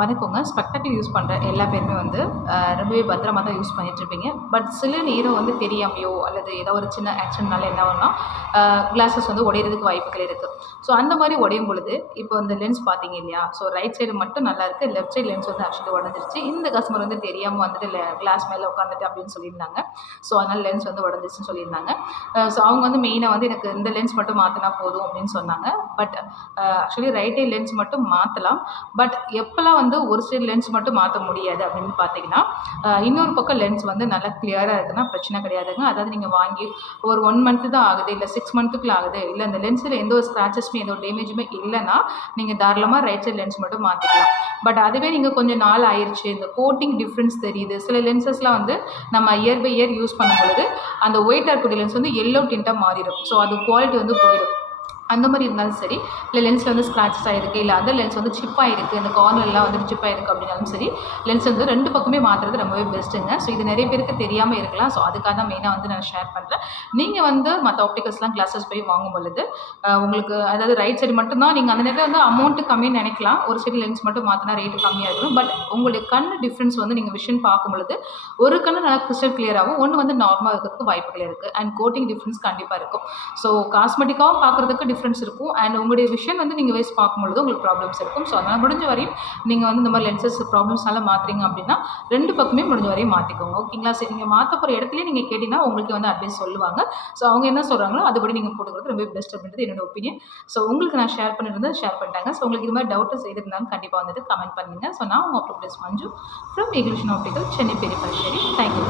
வணக்கங்க. Spectacle use பண்ற எல்லா பேருமே வந்து ரொம்பவே பத்திரமா தான் யூஸ் பண்ணிட்டுருப்பீங்க. பட் சில நேரம் வந்து தெரியாமயோ அல்லது ஏதோ ஒரு சின்ன ஆக்சிடென்ட்னால என்ன ஆகும்னா, கிளாஸஸ் வந்து உடையறதுக்கு வாய்ப்புகள் இருக்கு. ஸோ அந்த மாரி உடையும் பொழுது, இப்போ இந்த லென்ஸ் பார்த்தீங்க இல்லையா? ஸோ ரைட் சைடு மட்டும் நல்லாருக்கு. லெஃப்ட் சைடு லென்ஸ் வந்து ஆக்சுவலி உடைஞ்சிருச்சு. இந்த கஸ்டமர் வந்து தெரியாம வந்துட்டு கிளாஸ் மேல உட்காந்துட்டு அப்படின்னு சொல்லியிருந்தாங்க. ஸோ அதனால லென்ஸ் வந்து உடைஞ்சிருச்சுன்னு சொல்லியிருந்தாங்க. ஸோ அவங்க வந்து மெயினா வந்து எனக்கு இந்த லென்ஸ் மட்டும் மாத்துனா போதும் அப்படின்னு சொன்னாங்க. But actually right I lens மட்டும் மாத்தலாம். பட் எப்போலாம் வந்து ஒரு சில லென்ஸ் மட்டும் மாற்ற முடியாது அப்படின்னு பார்த்தீங்கன்னா, இன்னொரு பக்கம் லென்ஸ் வந்து நல்லா கிளியராக இருக்குன்னா பிரச்சனை கிடையாதுங்க. அதாவது நீங்கள் வாங்கி ஒரு 1 மந்த் தான் ஆகுது, இல்லை 6 மந்த்துக்குள்ள ஆகுது, இல்லை அந்த லென்ஸில் எந்த ஒரு ஸ்க்ராச்சஸுமே எந்த ஒரு டேமேஜுமே இல்லைன்னா நீங்கள் தாராளமாக ரைட் சைட் லென்ஸ் மட்டும் மாற்றிக்கலாம். பட் அதுவே நீங்கள் கொஞ்சம் நாள் ஆயிடுச்சு, இந்த கோட்டிங் டிஃப்ரென்ஸ் தெரியுது. சில லென்சஸ்லாம் வந்து நம்ம இயர் பை இயர் யூஸ் பண்ணும்பொழுது அந்த ஒயிட்டாக இருக்கக்கூடிய லென்ஸ் வந்து எல்லோ டிண்ட்டாக மாறிடும். ஸோ அது குவாலிட்டி வந்து போயிடும். அந்த மாதிரி இருந்தாலும் சரி, இல்லை லென்ஸில் வந்து ஸ்க்ராச்சஸ் ஆகிருக்கு, இல்லை அதர் லென்ஸ் வந்து சிப் ஆகிருக்கு, இந்த கார்னர்லாம் வந்து சிப் ஆகிருக்கு அப்படின்னாலும் சரி, லென்ஸ் வந்து 2 பக்கமே மாற்றுறது ரொம்பவே பெஸ்ட்டுங்க. ஸோ இது நிறைய பேருக்கு தெரியாமல் இருக்கலாம். ஸோ அதுக்காக தான் மெயினாக வந்து நான் ஷேர் பண்ணுறேன். நீங்கள் வந்து மற்ற ஆப்டிகல்ஸ்லாம் கிளாஸஸ் போய் வாங்கும் பொழுது உங்களுக்கு அதாவது ரைட் சைடு மட்டும் தான் நீங்கள் அந்த நேரத்தில் வந்து அமௌண்ட்டு கம்மின்னு நினைக்கலாம். ஒரு சைடு லென்ஸ் மட்டும் மாற்றினா ரேட்டு கம்மியாக இருக்கணும். பட் உங்களுடைய கண் டிஃப்ரென்ஸ் வந்து நீங்கள் விஷன் பார்க்கும் பொழுது ஒரு கண்ணு நல்லா கிறிஸ்டல் கிளியராகவும், ஒன்று வந்து நார்மலாக இருக்கிறதுக்கு வாய்ப்புகள் இருக்குது. அண்ட் கோட்டிங் டிஃப்ரென்ஸ் கண்டிப்பாக இருக்கும். ஸோ காஸ்மெட்டிக்காகவும் பார்க்குறதுக்கு டிஃப்ரென்ஸ் இருக்கும். அண்ட் உங்களுடைய விஷன் வந்து நீங்கள் வைஸ் பார்க்கும்பொழுது உங்களுக்கு ப்ராப்ளம்ஸ் இருக்கும். ஸோ அதனால் முடிஞ்ச வரையும் நீங்கள் வந்து இந்த மாதிரி லென்சஸ் ப்ராப்ளம்ஸ்னால மாற்றுறீங்க அப்படின்னா 2 பக்கமே முடிஞ்ச வரையும் மாற்றிக்கோங்க. ஓகேங்களா? சரி, நீங்கள் மாற்ற போகிற இடத்துலேயே நீங்கள் கேட்டிங்கன்னா உங்களுக்கு வந்து அட்வைஸ் சொல்லுவாங்க. ஸோ அவங்க என்ன சொல்கிறாங்களோ அதுபடி நீங்கள் போட்டுக்கிறது ரொம்ப பெஸ்ட் அப்படின்றது என்னோட ஒப்பீனியன். ஸோ உங்களுக்கு நான் ஷேர் பண்ணியிருந்தேன், ஷேர் பண்ணிட்டாங்க. ஸோ உங்களுக்கு இது மாதிரி டவுட்ஸ் எது இருந்தாலும் கண்டிப்பாக வந்துட்டு கமெண்ட் பண்ணுங்கள். ஸோ நான் உங்கள் ஆப்டிகல்ஸ் மஞ்சு ஃப்ரம் எக்லிஷன் ஆப்டிகல், சென்னை பெரிய பரிசேரி. தேங்க்யூ.